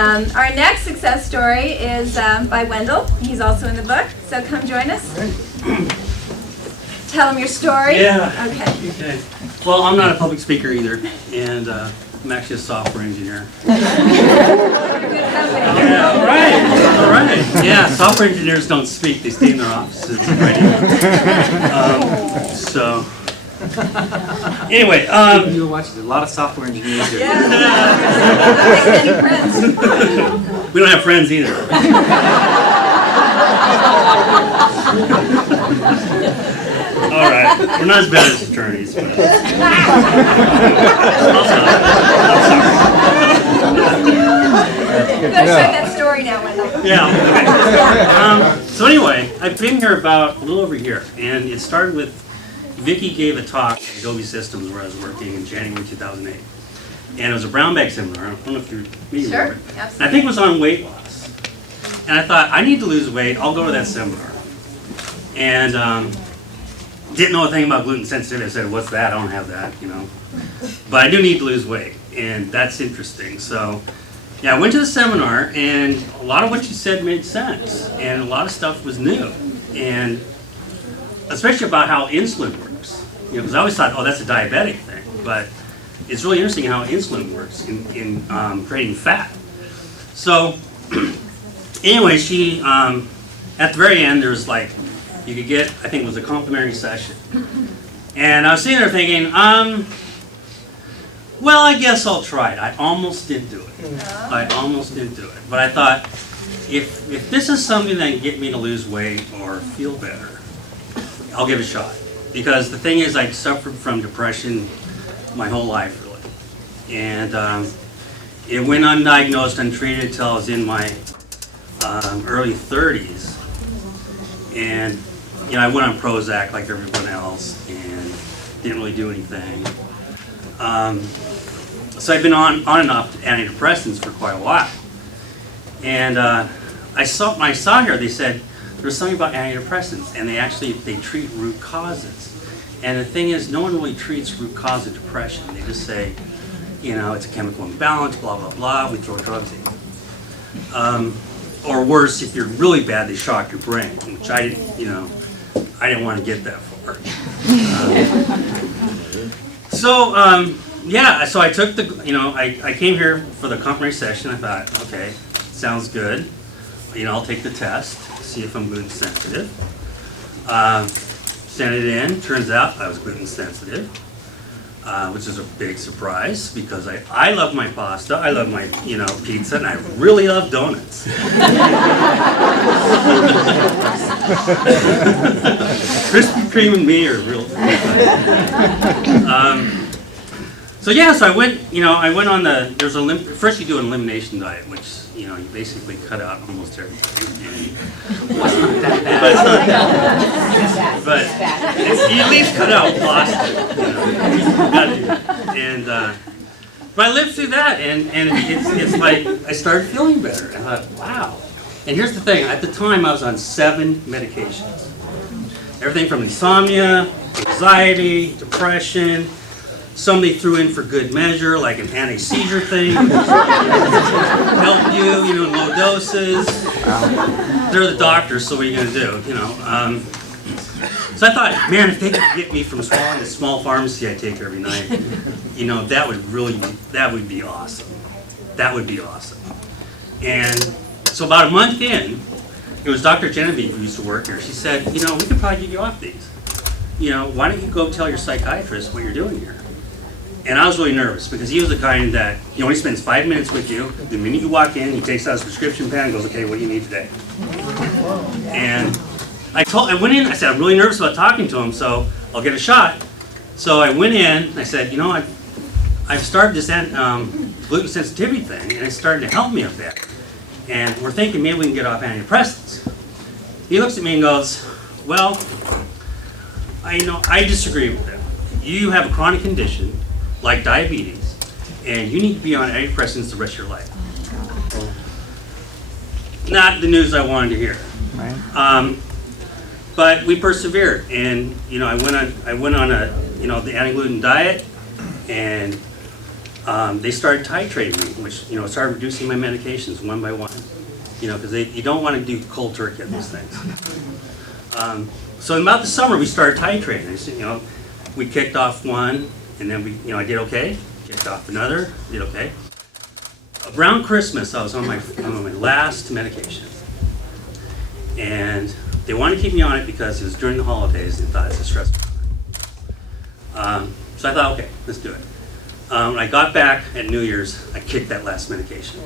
Our next success story is by Wendell. He's also in the book, so come join us. Tell him your story. Yeah. Okay. Well, I'm not a public speaker either, and I'm actually a software engineer. You're good company. Yeah, all right. Yeah, software engineers don't speak; they stay in their offices. So, anyway, You were watching a lot of software engineers here. Yeah. Not making any friends. we don't have friends either. All right, we're not as bad as attorneys, but I'll stop. Go share that story now, Wendell. Yeah. Okay. So anyway, I've been here about a little over a year, and it started with Vicki gave a talk at Adobe Systems where I was working in January 2008, and it was a brown bag seminar. I don't know if you're maybe Sure, remember it. absolutely. And I think it was on weight loss, and I thought I need to lose weight. I'll go to that seminar, and didn't know a thing about gluten sensitivity. I said, "What's that? I don't have that," But I do need to lose weight, and that's interesting. So. Yeah, I went to the seminar, and a lot of what you said made sense, and a lot of stuff was new, and especially about how insulin works. Because I always thought, oh, that's a diabetic thing, but it's really interesting how insulin works in creating fat. So, anyway, she at the very end, there's like you could get, I think it was a complimentary session, and I was sitting there thinking, well, I guess I'll try it. I almost didn't do it. But I thought, if this is something that can get me to lose weight or feel better, I'll give it a shot. Because the thing is, I suffered from depression my whole life, really. And it went undiagnosed, untreated until I was in my early 30s. And I went on Prozac like everyone else and didn't really do anything. So I've been on and off antidepressants for quite a while. And when I saw here, they said there's something about antidepressants, and they treat root causes. And the thing is, no one really treats root cause of depression. They just say, it's a chemical imbalance, blah, blah, blah, we throw drugs at you. Or worse, if you're really bad, they shock your brain, which I didn't want to get that far. So I took I came here for the complimentary session. I thought, okay, sounds good. I'll take the test, see if I'm gluten sensitive. Sent it in. Turns out I was gluten sensitive, which is a big surprise because I love my pasta, I love my pizza, and I really love donuts. Krispy Kreme and me are real. So I went, on first you do an elimination diet, which, you basically cut out almost everything. But you at least cut out plastic, but I lived through that, and it's like, I started feeling better. I thought, wow. And here's the thing, at the time I was on 7 medications. Everything from insomnia, anxiety, depression. Somebody threw in for good measure, like an anti-seizure thing. Help you, in low doses. They're the doctors, so what are you going to do, So I thought, man, if they could get me from swallowing the small pharmacy I take every night, that would be awesome. That would be awesome. And so about a month in, it was Dr. Genevieve who used to work here. She said, we could probably get you off these. Why don't you go tell your psychiatrist what you're doing here? And I was really nervous because he was the kind that he only spends 5 minutes with you. The minute you walk in, he takes out his prescription pen and goes, okay, what do you need today? And I went in, I said, I'm really nervous about talking to him, so I'll get a shot. So I went in, I said, I've started this gluten sensitivity thing, and it's starting to help me a bit. And we're thinking maybe we can get off antidepressants. He looks at me and goes, well, I disagree with that. You have a chronic condition, like diabetes, and you need to be on antidepressants the rest of your life. Not the news I wanted to hear. Right. But we persevered, and I went on the anti-gluten diet, and they started titrating me, which, started reducing my medications one by one. Because you don't want to do cold turkey on these things. So in about the summer, we started titrating. I said, we kicked off one, and then I did okay. Kicked off another, did okay. Around Christmas, I was on my last medication. And they wanted to keep me on it because it was during the holidays and they thought it was a stressful time. So I thought, okay, let's do it. When I got back at New Year's, I kicked that last medication.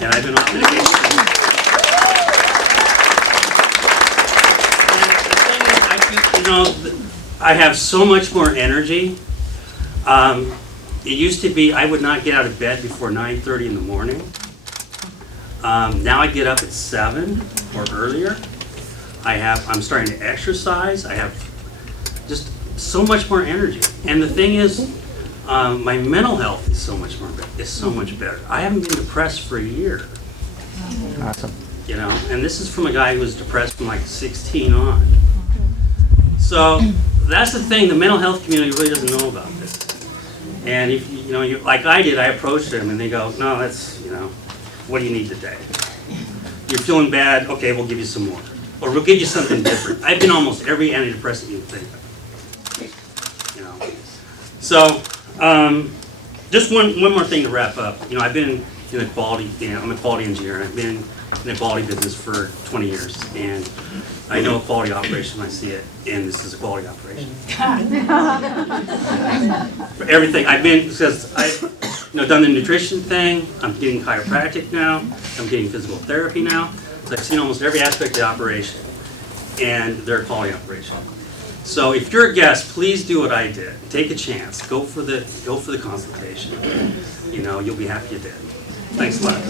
And I've been off medication. And the thing is, I have so much more energy. It used to be I would not get out of bed before 9:30 in the morning. Now I get up at 7 or earlier. I'm starting to exercise. I have just so much more energy. And the thing is, my mental health is so much better. I haven't been depressed for a year. Awesome. And this is from a guy who was depressed from like 16 on. So that's the thing. The mental health community really doesn't know about this. And if you like I did, I approached them and they go, no, that's what do you need today? You're feeling bad? Okay, we'll give you some more. Or we'll give you something different. I've been almost every antidepressant you can think of. So, just one more thing to wrap up. I've been in the quality, I'm a quality engineer. I've been in the quality business for 20 years. And I know a quality operation when I see it. And this is a quality operation. For everything. Because I've done the nutrition thing. I'm getting chiropractic now. I'm getting physical therapy now. So I've seen almost every aspect of the operation. And they're a quality operation. So if you're a guest, please do what I did. Take a chance. Go for the consultation. You'll be happy you did. Thanks a lot.